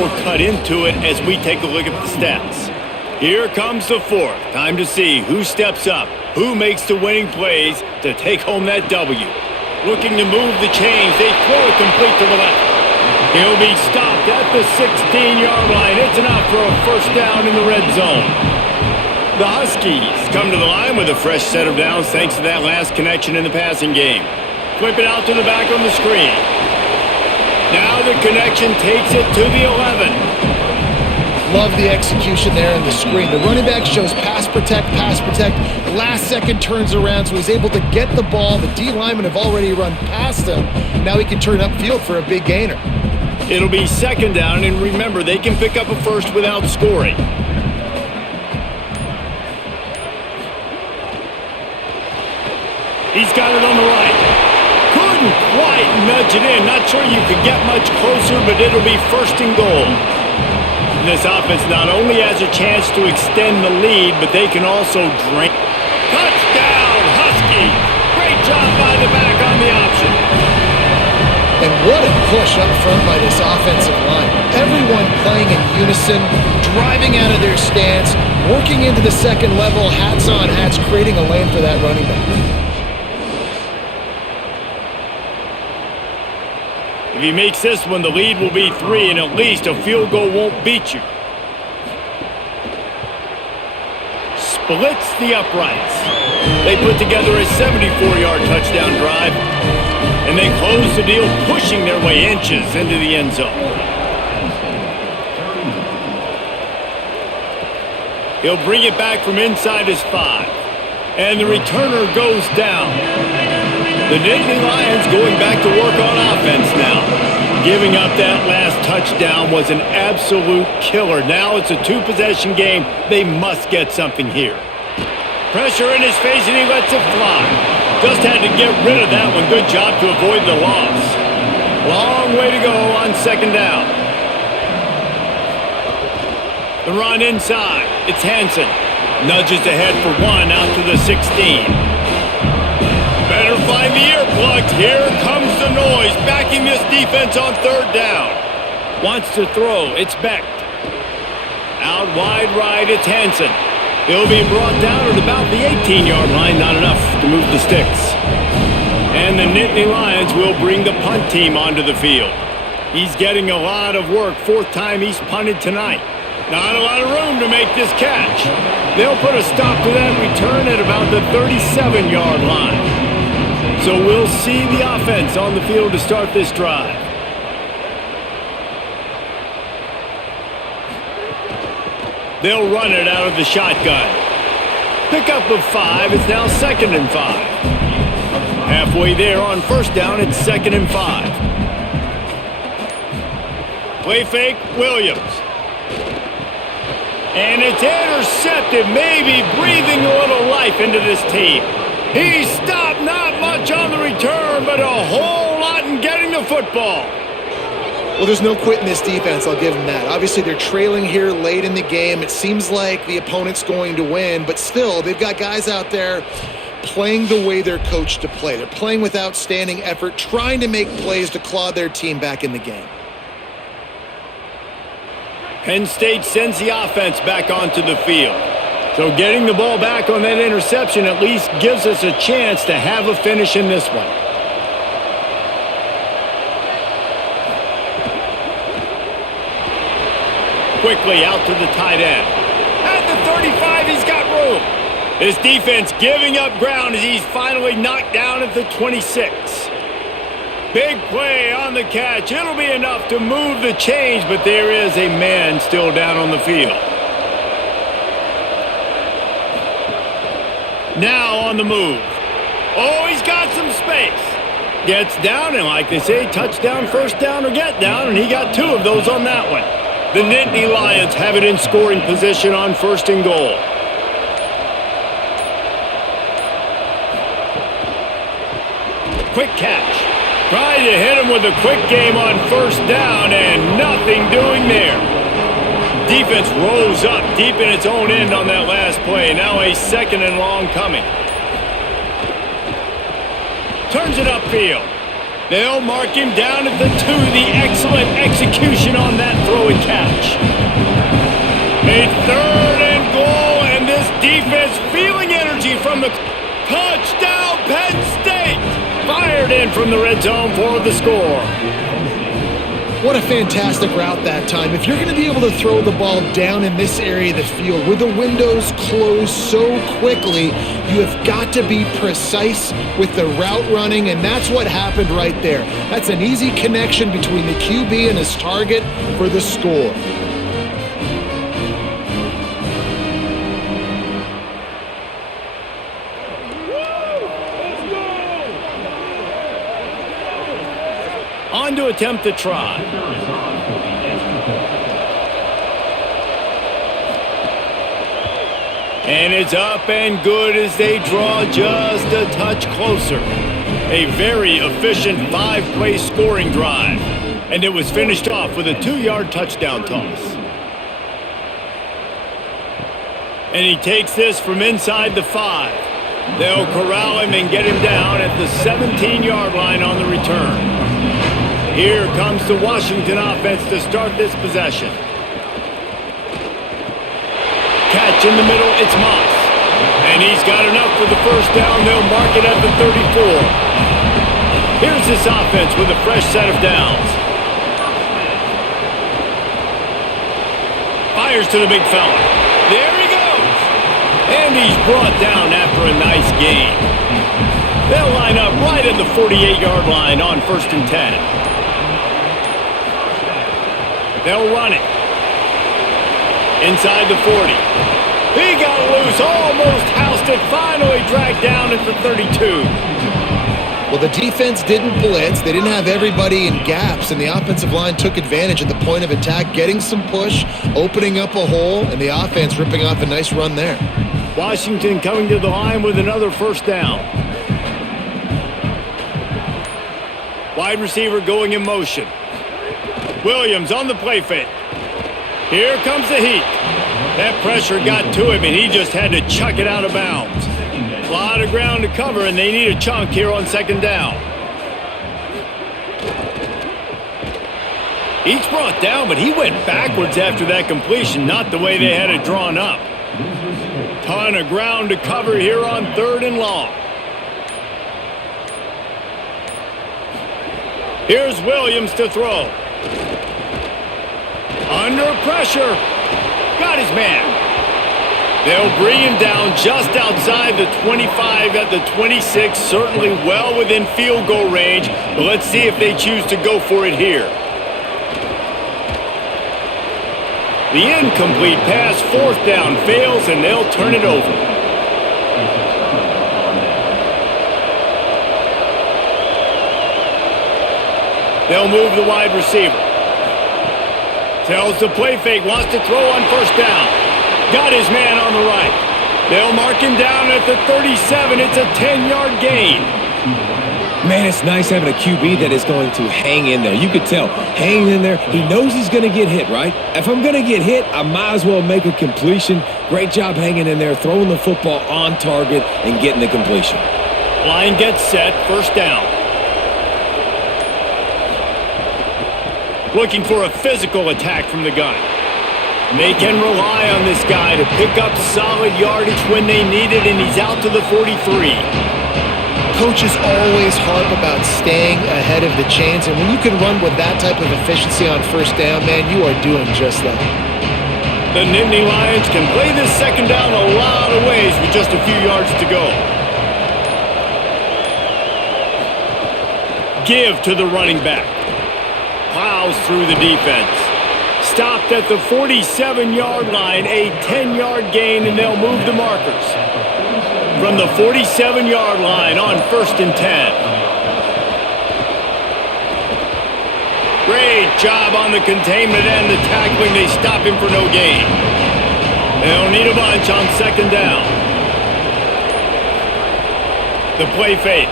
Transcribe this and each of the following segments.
or cut into it as we take a look at the stats. Here comes the fourth. Time to see who steps up, who makes the winning plays to take home that W. Looking to move the chains, they throw it complete to the left. He'll be stopped at the 16-yard line. It's enough for a first down in the red zone. The Huskies come to the line with a fresh set of downs thanks to that last connection in the passing game. Flip it out to the back on the screen. Now the connection takes it to the 11. Love the execution there on the screen. The running back shows pass protect. Last second turns around, so he's able to get the ball. The D linemen have already run past him. Now he can turn upfield for a big gainer. It'll be second down, and remember, they can pick up a first without scoring. He's got it on the right. Couldn't quite nudge it in. Not sure you could get much closer, but it'll be first and goal. This offense not only has a chance to extend the lead, but they can also drain. Touchdown, Husky! Great job by the back on the option. And what a push up front by this offensive line. Everyone playing in unison, driving out of their stance, working into the second level, hats on hats, creating a lane for that running back. If he makes this one, the lead will be 3, and at least a field goal won't beat you. Splits the uprights. They put together a 74-yard touchdown drive, and they close the deal, pushing their way inches into the end zone. He'll bring it back from inside his 5, and the returner goes down. The Nittany Lions going back to work on offense now. Giving up that last touchdown was an absolute killer. Now it's a two-possession game. They must get something here. Pressure in his face, and he lets it fly. Just had to get rid of that one. Good job to avoid the loss. Long way to go on second down. The run inside. It's Hansen. Nudges ahead for 1 out to the 16. Better find the earplugs. Here comes the noise, backing this defense on third down. Wants to throw. It's Beck. Out wide right, it's Hansen. He'll be brought down at about the 18-yard line. Not enough to move the sticks. And the Nittany Lions will bring the punt team onto the field. He's getting a lot of work. 4th time he's punted tonight. Not a lot of room to make this catch. They'll put a stop to that return at about the 37-yard line. So we'll see the offense on the field to start this drive. They'll run it out of the shotgun. Pickup of 5. It's now 2nd and 5. Halfway there on first down, it's 2nd and 5. Play fake, Williams. And it's intercepted, maybe breathing a little life into this team. He stopped, not much on the return, but a whole lot in getting the football. Well, there's no quitting this defense, I'll give them that. Obviously, they're trailing here late in the game. It seems like the opponent's going to win, but still, they've got guys out there playing the way they're coached to play. They're playing with outstanding effort, trying to make plays to claw their team back in the game. Penn State sends the offense back onto the field. So getting the ball back on that interception at least gives us a chance to have a finish in this one. Quickly out to the tight end. At the 35, he's got room. His defense giving up ground as he's finally knocked down at the 26. Big play on the catch. It'll be enough to move the chains, but there is a man still down on the field. Now on the move. Oh, he's got some space. Gets down, and like they say, touchdown, first down, or get down, and he got 2 of those on that one. The Nittany Lions have it in scoring position on first and goal. Quick catch. Tried to hit him with a quick game on first down, and nothing doing there. Defense rose up deep in its own end on that last play. Now a 2nd and long coming. Turns it upfield. They'll mark him down at the 2. The excellent execution on that throw and catch. from the red zone for the score. What a fantastic route that time. If you're going to be able to throw the ball down in this area of the field where the windows close so quickly, you have got to be precise with the route running, and that's what happened right there. That's an easy connection between the QB and his target for the score. On to attempt to try. And it's up and good as they draw just a touch closer. A very efficient 5-play scoring drive. And it was finished off with a 2-yard touchdown toss. And he takes this from inside the 5. They'll corral him and get him down at the 17-yard line on the return. Here comes the Washington offense to start this possession. Catch in the middle, it's Moss. And he's got enough for the first down. They'll mark it at the 34. Here's this offense with a fresh set of downs. Fires to the big fella. There he goes. And he's brought down after a nice gain. They'll line up right at the 48-yard line on 1st and 10. They'll run it. Inside the 40. He got loose, almost housed it, finally dragged down at the 32. Well, the defense didn't blitz. They didn't have everybody in gaps, and the offensive line took advantage at the point of attack, getting some push, opening up a hole, and the offense ripping off a nice run there. Washington coming to the line with another first down. Wide receiver going in motion. Williams on the play fake. Here comes the heat. That pressure got to him, and he just had to chuck it out of bounds. A lot of ground to cover, and they need a chunk here on 2nd down. He's brought down, but he went backwards after that completion, not the way they had it drawn up. Ton of ground to cover here on 3rd and long. Here's Williams to throw. Under pressure. Got his man. They'll bring him down just outside the 25 at the 26, certainly well within field goal range, but let's see if they choose to go for it here. The incomplete pass, 4th down, fails, and they'll turn it over. They'll move the wide receiver. Tells the play fake, wants to throw on 1st down. Got his man on the right. They'll mark him down at the 37. It's a 10-yard gain. Man, it's nice having a QB that is going to hang in there. You could tell, hanging in there. He knows he's going to get hit, right? If I'm going to get hit, I might as well make a completion. Great job hanging in there, throwing the football on target and getting the completion. Line gets set, 1st down. Looking for a physical attack from the gun. They can rely on this guy to pick up solid yardage when they need it, and he's out to the 43. Coaches always harp about staying ahead of the chains, and when you can run with that type of efficiency on 1st down, man, you are doing just that. The Nittany Lions can play this 2nd down a lot of ways with just a few yards to go. Give to the running back. Plows through the defense. Stopped at the 47-yard line, a 10-yard gain, and they'll move the markers. From the 47-yard line on 1st and 10. Great job on the containment and the tackling. They stop him for no gain. They'll need a bunch on 2nd down. The play fake.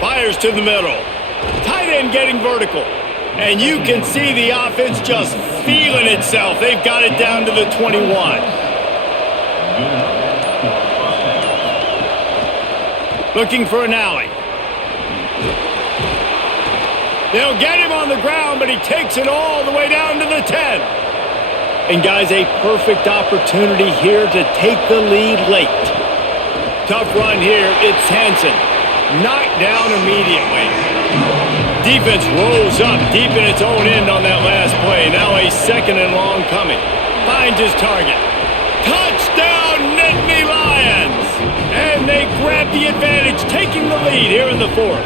Fires to the middle. Tight end getting vertical. And you can see the offense just feeling itself. They've got it down to the 21. Looking for an alley. They'll get him on the ground, but he takes it all the way down to the 10. And guys, a perfect opportunity here to take the lead late. Tough run here. It's Hansen. knocked down immediately. Defense rolls up deep in its own end on that last play. Now a second and long coming. Finds his target. Touchdown, Nittany Lions! And they grab the advantage, taking the lead here in the fourth.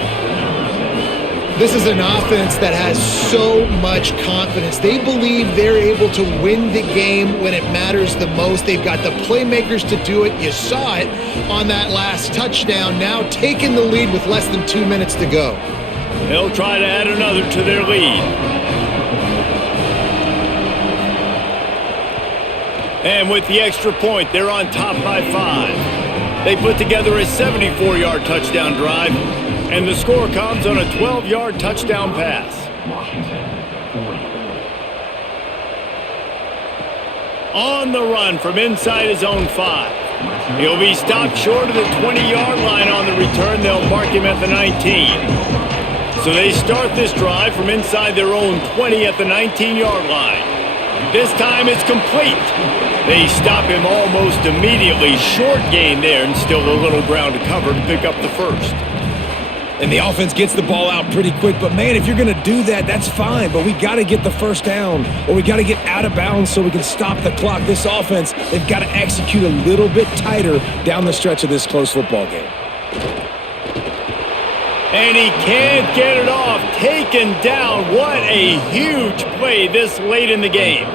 This is an offense that has so much confidence. They believe they're able to win the game when it matters the most. They've got the playmakers to do it. You saw it on that last touchdown. Now taking the lead with less than 2 minutes to go. They'll try to add another to their lead. And with the extra point, they're on top by 5. They put together a 74-yard touchdown drive, and the score comes on a 12-yard touchdown pass. On the run from inside his own 5. He'll be stopped short of the 20-yard line on the return. They'll mark him at the 19. So they start this drive from inside their own 20 at the 19-yard line. This time it's complete. They stop him almost immediately. Short gain there and still a little ground to cover to pick up the first. And the offense gets the ball out pretty quick. But, man, if you're going to do that, that's fine. But we got to get the first down, or we got to get out of bounds so we can stop the clock. This offense, they've got to execute a little bit tighter down the stretch of this close football game. And he can't get it off. Taken down. What a huge play this late in the game.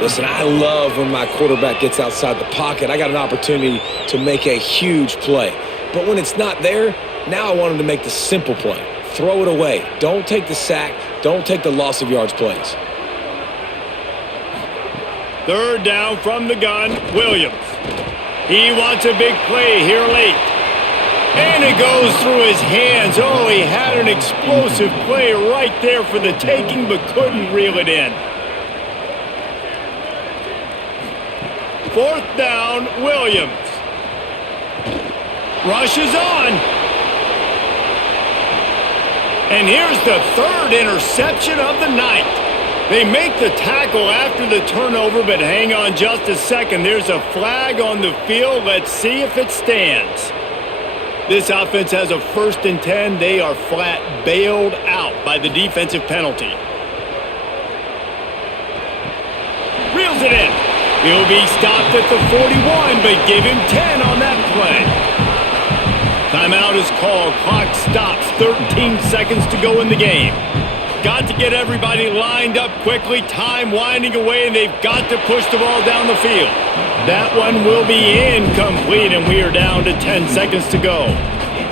Listen, I love when my quarterback gets outside the pocket. I got an opportunity to make a huge play. But when it's not there, now I want him to make the simple play. Throw it away. Don't take the sack. Don't take the loss of yards plays. Third down from the gun, Williams. He wants a big play here late. And it goes through his hands. Oh, he had an explosive play right there for the taking, but couldn't reel it in. Fourth down, Williams. Rushes on. And here's the third interception of the night. They make the tackle after the turnover, but hang on just a second. There's a flag on the field. Let's see if it stands. This offense has a 1st and 10. They are flat bailed out by the defensive penalty. Reels it in. He'll be stopped at the 41, but give him 10 on that play. Timeout is called. Clock stops. 13 seconds to go in the game. Got to get everybody lined up quickly. Time winding away, and they've got to push the ball down the field. That one will be incomplete, and we are down to 10 seconds to go.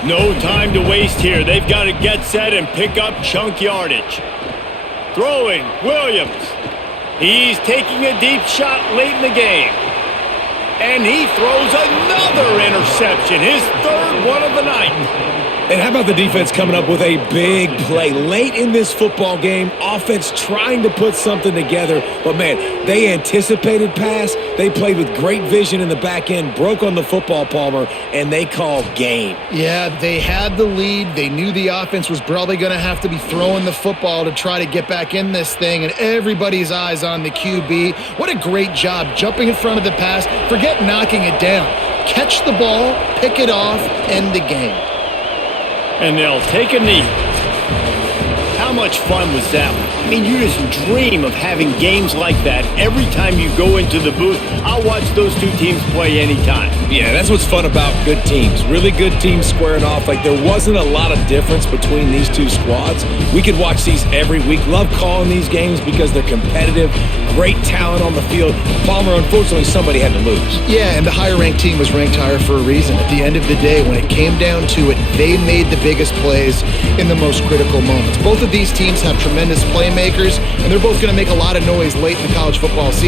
No time to waste here. They've got to get set and pick up chunk yardage. Throwing, Williams. He's taking a deep shot late in the game. And he throws another interception, his third one of the night. And how about the defense coming up with a big play late in this football game? Offense trying to put something together. But, man, they anticipated pass. They played with great vision in the back end, broke on the football, Palmer, and they called game. Yeah, they had the lead. They knew the offense was probably going to have to be throwing the football to try to get back in this thing, and everybody's eyes on the QB. What a great job jumping in front of the pass. Forget knocking it down. Catch the ball, pick it off, end the game. And they'll take a knee. How much fun was that? I mean, you just dream of having games like that every time you go into the booth. I'll watch those two teams play anytime. Yeah, that's what's fun about good teams. Really good teams squaring off. Like, there wasn't a lot of difference between these two squads. We could watch these every week. Love calling these games because they're competitive. Great talent on the field. Palmer, unfortunately, somebody had to lose. Yeah, and the higher-ranked team was ranked higher for a reason. At the end of the day, when it came down to it, they made the biggest plays in the most critical moments. Both of these teams have tremendous playmakers, and they're both going to make a lot of noise late in the college football season.